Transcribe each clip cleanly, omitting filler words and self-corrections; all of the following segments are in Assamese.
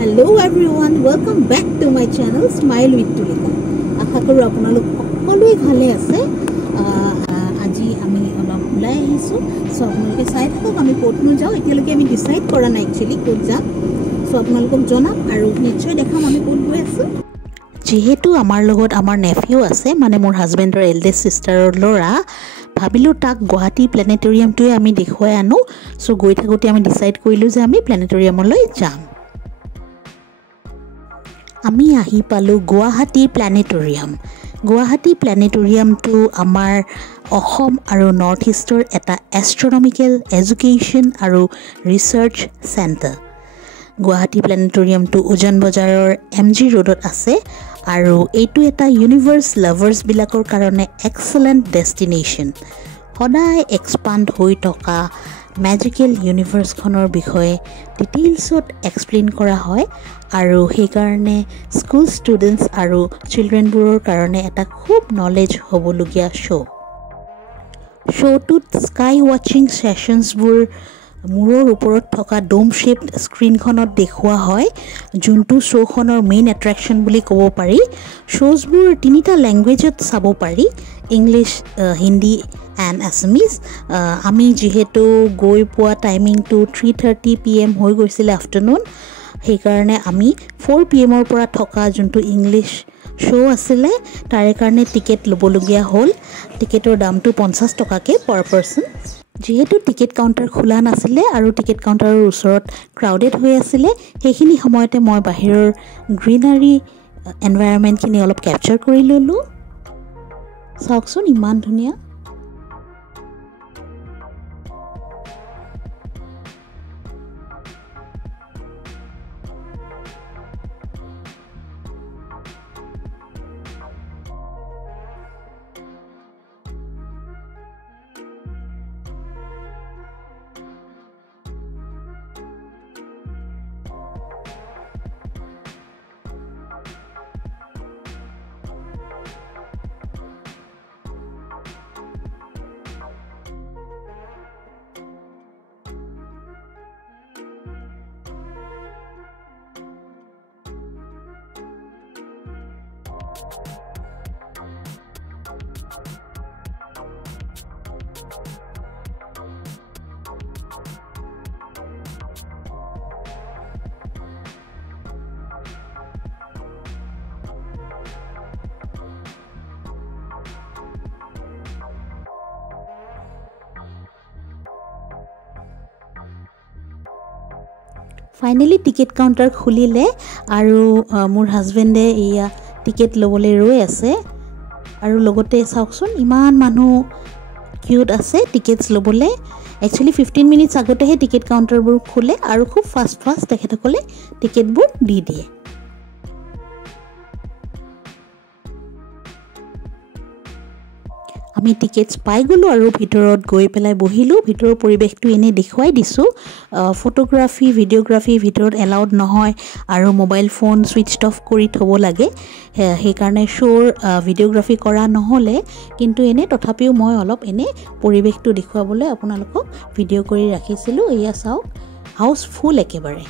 Hello everyone, welcome back to my channel Smile with Tulika. আশা কৰো আপোনালোক সকলোৱে ভালে আছে। আজি আমি অলপ ওলাই আহিছো। সো আপোনালোকে চাই থাকক আমি ক'তনো যাও। এতিয়ালৈকে আমি ডিসাইড কৰা নাই একচুয়ালি ক'ত যাম। সো আপোনালোকক জনাম আৰু নিশ্চয় দেখাম আমি ক'ত গৈ আছো। যেহেতু আমাৰ লগত আমাৰ নেফিউ আছে, মানে মোৰ হাজবেণ্ডৰ এল্ডেষ্ট সিষ্টাৰৰ ল'ৰা, ভাবিলো তাক গুৱাহাটী প্লেনেটৰিয়ামটোৱে আমি দেখুৱাই আনো। সো গৈ থাকোতে আমি ডিসাইড কৰিলো যে আমি প্লেনেটৰিয়ামলৈ যাম। আমি আহি পালো গুৱাহাটী প্লেনেটৰিয়াম। গুৱাহাটী প্লেনেটৰিয়ামটো আমাৰ অসম আৰু নৰ্থ ইষ্টৰ এটা এষ্ট্ৰনমিকেল এডুকেশ্যন আৰু ৰিচাৰ্চ চেণ্টাৰ। গুৱাহাটী প্লেনেটৰিয়ামটো উজান বজাৰৰ MG ৰোডত আছে আৰু এইটো এটা ইউনিভাৰ্ছ লাভাৰ্ছবিলাকৰ কাৰণে এক্সেলেণ্ট ডেষ্টিনেশ্যন। সদায় এক্সপাণ্ড হৈ থকা মেজিকেল ইউনিভাৰ্ছখনৰ বিষয়ে ডিটেইলছত এক্সপ্লেইন কৰা হয় আৰু সেইকাৰণে স্কুল ষ্টুডেণ্টছ আৰু চিলড্ৰেনবোৰৰ কাৰণে এটা খুব নলেজ হ'বলগীয়া শ্ব'টোত স্কাই ৱাচিং ছেশ্যনছবোৰ মূৰৰ ওপৰত থকা ডোম শ্বেপড স্ক্ৰীণখনত দেখুওৱা হয়, যোনটো শ্ব'খনৰ মেইন এট্ৰেকশ্যন বুলি ক'ব পাৰি। শ্ব'জবোৰ তিনিটা লেংগুৱেজত চাব পাৰি, ইংলিছ, হিন্দী এণ্ড আছামিজ। আমি যিহেতু গৈ পোৱা টাইমিংটো 3:30 PM হৈ গৈছিলে আফটাৰনুন, সেইকাৰণে আমি 4 PM পৰা থকা যোনটো ইংলিছ শ্ব' আছিলে তাৰে কাৰণে টিকেট ল'বলগীয়া হ'ল। টিকেটৰ দামটো 50 টকাকৈ পাৰ পাৰ্চন। যিহেতু টিকেট কাউণ্টাৰ খোলা নাছিলে আৰু টিকেট কাউণ্টাৰৰ ওচৰত ক্ৰাউডেড হৈ আছিলে, সেইখিনি সময়তে মই বাহিৰৰ গ্ৰীনাৰী এনভাইৰনমেণ্টখিনি অলপ কেপচাৰ কৰি ল'লোঁ। চাওকচোন ইমান ধুনীয়া। ফাইনেলি টিকেট কাউণ্টাৰ খুলিলে আৰু মোৰ হাজবেণ্ডে এয়া টিকেট ল'বলৈ ৰৈ আছে। আৰু লগতে চাওকচোন ইমান মানুহ কিউত আছে টিকেটছ ল'বলৈ। একচুৱেলি 15 মিনিটছ আগতেহে টিকেট কাউণ্টাৰবোৰ খোলে আৰু খুব ফাষ্ট তেখেতসকলে টিকেটবোৰ দি দিয়ে। আমি টিকেটছ পাই গ'লোঁ আৰু ভিতৰত গৈ পেলাই বহিলোঁ। ভিতৰৰ পৰিৱেশটো এনেই দেখুৱাই দিছোঁ। ফটোগ্ৰাফী, ভিডিঅ'গ্ৰাফী ভিতৰত এলাউড নহয় আৰু মোবাইল ফোন ছুইচ অফ কৰি থ'ব লাগে। সেইকাৰণে শ্ব'ৰ ভিডিঅ'গ্ৰাফী কৰা নহ'লে, কিন্তু এনেই তথাপিও মই অলপ এনেই পৰিৱেশটো দেখুৱাবলৈ আপোনালোকক ভিডিঅ' কৰি ৰাখিছিলোঁ। এয়া চাওক, হাউচফুল একেবাৰে।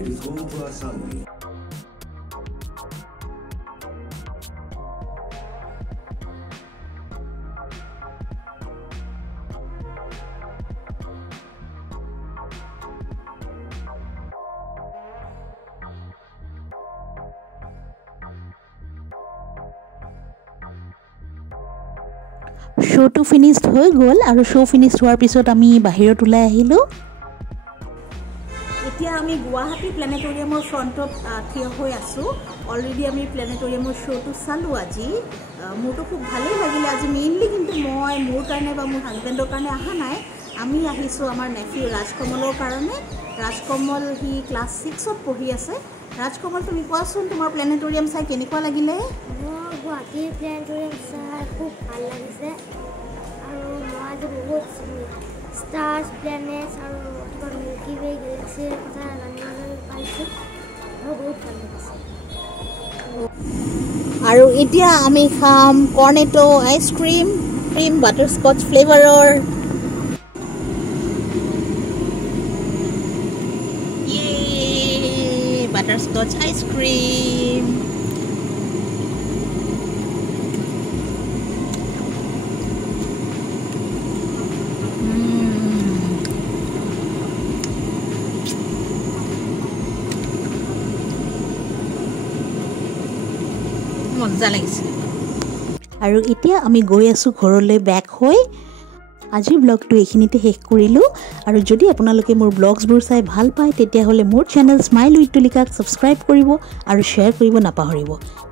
It is home to Assam. শ্ব'টো ফিনিশ্ড হৈ গ'ল আৰু শ্ব' ফিনিশ্ড হোৱাৰ পিছত আমি বাহিৰত ওলাই আহিলোঁ। এতিয়া আমি গুৱাহাটী প্লেনেটৰিয়ামৰ ফ্ৰণ্টত থিয় হৈ আছোঁ অলৰেডি আমি প্লেনেটৰিয়ামৰ শ্ব'টো চালোঁ আজি মোৰতো খুব ভালেই লাগিলে আজি মেইনলি কিন্তু মই মোৰ কাৰণে বা মোৰ হাজবেণ্ডৰ কাৰণে অহা নাই আমি আহিছোঁ আমাৰ নেফিউ ৰাজকমলৰ কাৰণে ৰাজকমল হি ক্লাছ 6ত পঢ়ি আছে ৰাজকমল তুমি কোৱাচোন তোমাৰ প্লেনেটৰিয়াম চাই কেনেকুৱা লাগিলে মোৰ গুৱাহাটীৰ প্লেনেটৰিয়াম চাই খুব ভাল লাগিছে আৰু মই আজি বহুত stars, planets, and Milky Way galaxy আৰু এতিয়া আমি খাম কৰ্নেটো ice cream cream butterscotch ফ্লেভাৰৰ butterscotch ice cream মজা লাগিছে আৰু এতিয়া আমি গৈ আছোঁ ঘৰলৈ বেক হৈ আজিৰ ব্লগটো এইখিনিতে শেষ কৰিলোঁ আৰু যদি আপোনালোকে মোৰ ব্লগছবোৰ চাই ভাল পায় তেতিয়াহ'লে মোৰ চেনেল স্মাইল উইথ তুলিকাক ছাবস্ক্ৰাইব কৰিব আৰু শ্বেয়াৰ কৰিব নাপাহৰিব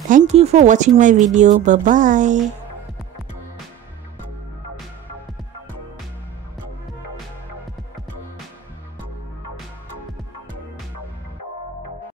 থেংক ইউ ফৰ ৱাচিং মাই ভিডিঅ' বাই বাই